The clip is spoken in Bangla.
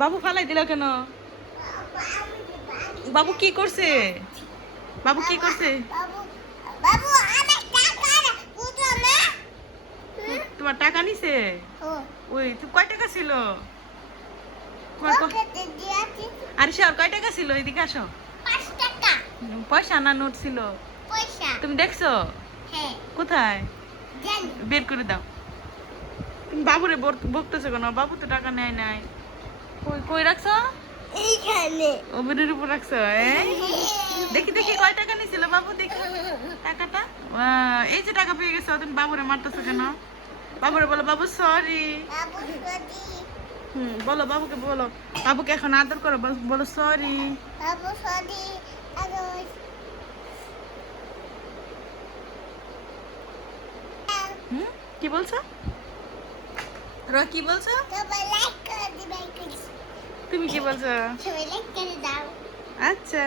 বাবু ফালাই দিল কেন? বাবু কি করছে? বাবু কি করছে? তোমার টাকা নিছে? ওই কয় টাকা ছিল? আরে স্যার কয় টাকা ছিল? এদিকে আসো। পয়সা না নোট ছিল? তুমি দেখছো? কোথায়? বের করে দাও। তুমি বাবুরে বকতেছো কেন? বাবু তো টাকা নেয় নাই। কই কই রাখছো? এইখানে। ওবেনের উপর রাখছো? দেখি দেখি কয় টাকা নিছিল বাবু, দেখি টাকাটা। এই যে টাকা পেয়ে গেছো, তুমি বাবুরে মারতেছো কেন? বাবুরে বলো বাবু সরি। বলো বাবুকে, বলো বাবুকে এখন আদর করো, বলো সরি। কি বলছো? কি বলছো? তুমি কি বলছো? আচ্ছা।